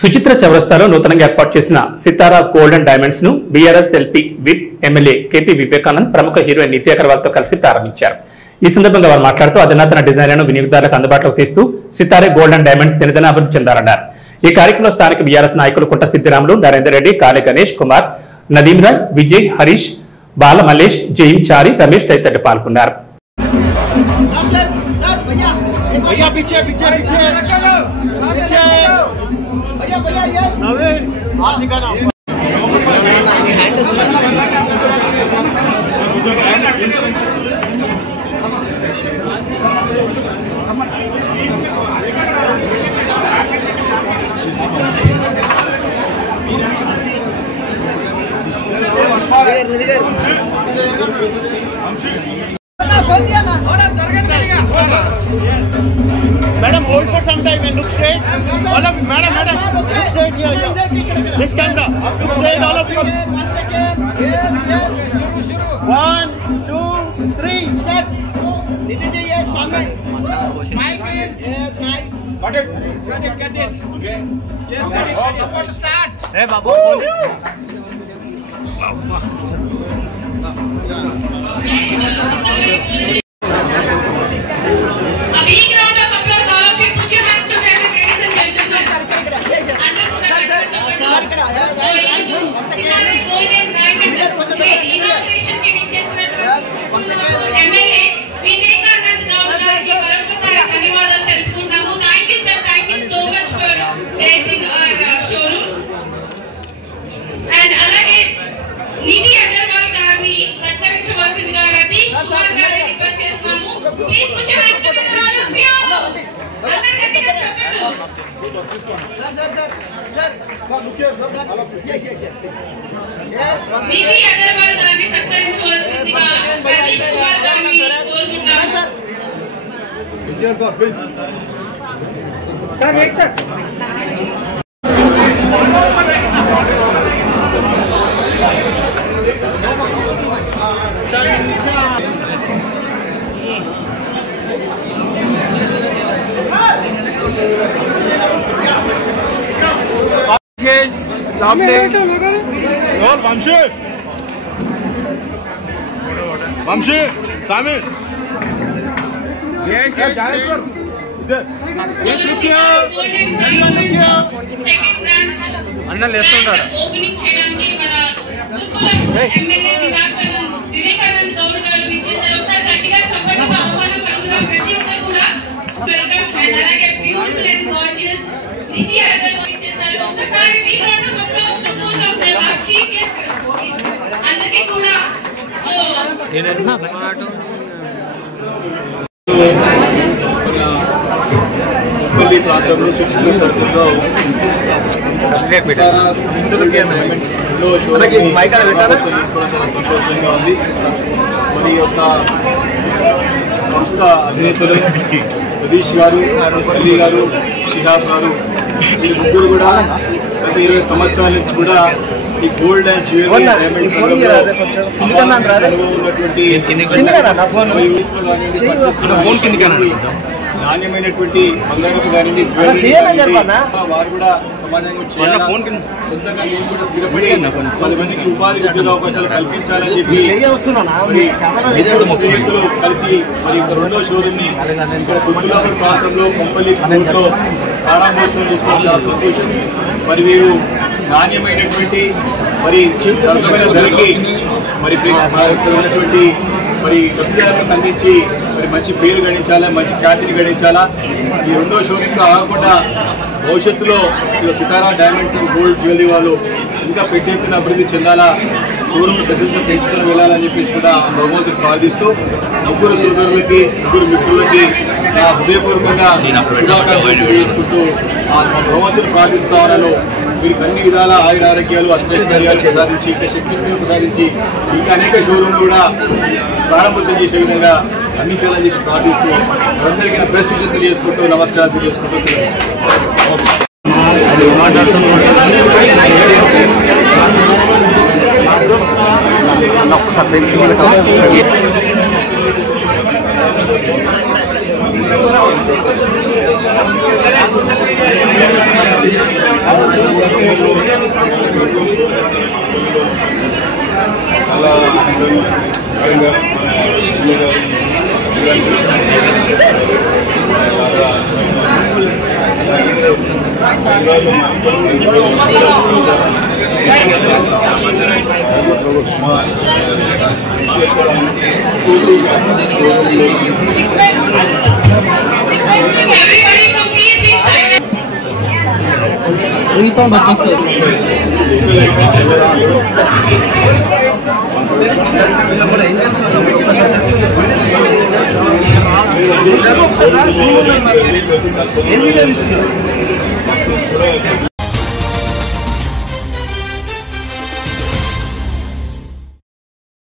సుచిత్ర చౌరస్తాలో నూతనంగా ఏర్పాటు చేసిన సితారా గోల్డ్ అండ్ డైమండ్స్ ను BRS LP whip MLA KP Vivekanand ప్రముఖ హీరోయిన్ నిత్య అగర్వాల్ తో కలిసి ప్రారంభించారు. ఈ సందర్భంగా వారు మాట్లాడుతూ అధునాతన డిజైన్లను వినియోగదారులకు అందుబాటులోకి తీస్తూ సితారే గోల్డ్ అండ్ డైమండ్స్ దినదిన అభివృద్ధి చెందారన్నారు. ఈ కార్యక్రమంలో స్థానిక బీఆర్ఎస్ నాయకులు కుంట సిద్దిరాములు, నరేందర్ రెడ్డి, కాళీ గణేష్ కుమార్, నదీమ్ రాయ్, విజయ్, హరీష్, బాల మల్లేష్, జైన్ చారి, రమేష్ తదితరులు పాల్గొన్నారు. Madam, hold for some time and look straight. All of you, madam, look straight here. This camera, look straight, all of you. 1 second. Yes. 1, 2, 3, start. Nidhi, yes, Samay. Smile, please. Yes, nice. Got it. Okay. Yes, very good. Support start. Hey, Babu. Nidhi Agarwal గారిని సత్కరించవలసిందిగా రతీష్ కుమార్ గారిని request చేస్తున్నాము. Please put your hands together all of you. అందరూ గట్టిగా చెప్పండి. నిధి అగర్వాల్ గారిని సత్కరించవలసిందిగా రతీష్ కుమార్ గారిని కోరుకుంటున్నాము. Sir wait sir. Vamshi, Sami. Yes, Sir. Second branch opening చేయడానికి మన ఎమ్మెల్యే వివేకానంద్ గౌడ్ గారు ఇచ్చేసారు. ఒకసారి గట్టిగా చెప్పండి. ఆహ్వానం పలుకుదాం. ప్రతి ఒక్కరు కూడా వెల్కమ్ చేయండి. అలాగే beautiful and gorgeous Nidhi Agarwal ఇచ్చేసారు. ఒకసారి మీరు round of applause to both of them our chief guest. అందరికీ కూడా ప్రాంతంలో సుచిత్ర సర్కిల్లో తీసుకోవడం చాలా సంతోషంగా ఉంది. మరి యొక్క సంస్థ అధినేతలు రతీష్ గారు, అలీ గారు, షిహాబ్ గారు, ఈ ముగ్గురు కూడా గత 20 సంవత్సరాల నుంచి కూడా ఈ గోల్డ్ అండ్ జ్యువెలరీ నాణ్యమైనటువంటి బంగారపు కానీ వారు కూడా సమాజంగా సొంతంగా నేను కూడా స్థిరపడి 10 మందికి ఉపాధి ఉద్యోగ అవకాశాలు కల్పించాలని చెప్పి స్నేహితులు కలిసి మరి రెండో షోరూమ్ ని ఇక్కడ కుతులాపూర్ ప్రాంతంలో కొంపల్లి స్కూల్లో ప్రారంభోత్సవం చేసుకోవడం చాలా సంతోషం. మరి వీరు నాణ్యమైనటువంటి మరి సరసమైన ధరకి మరి ఉన్నటువంటి మరి వసతులను అందించి మరి మంచి పేరు గడించాలా, మంచి ఖ్యాతిని గడించాలా. ఈ రెండో షోరూమ్లో ఆగకుండా భవిష్యత్తులో ఇక సితారా డైమండ్స్ అండ్ గోల్డ్ జ్యువెలరీ వాళ్ళు ఇంకా పెద్ద ఎత్తున అభివృద్ధి చెందాలా, షోరూమ్ పెద్దగా పెంచుకొని వెళ్ళాలని చెప్పేసి కూడా భగవంతుడికి ప్రార్థిస్తూ ముగ్గురు సోదరులకి, ముగ్గురు మిత్రులకి నా హృదయపూర్వకంగా శుభాకాంక్షలు తెలియజేసుకుంటూ భగవంతుడిని ప్రార్థిస్తా ఉన్నాను. వీరికి అన్ని విధాల ఆయుర ఆరోగ్యాలు, అష్టైశ్వర్యాలు ప్రసాదించి, ఇంకా శక్తిని ప్రసాదించి ఇంకా అనేక షోరూమ్లు కూడా ప్రారంభోత్సవం చేసే విధంగా అందించాలని చెప్పి ప్రార్థిస్తూ అందరికీ నా బెస్ట్ విషయం తెలియజేసుకుంటూ నమస్కారాలు తెలియజేసుకుంటూ Thank you. Requesting everybody to please be silent. కూడా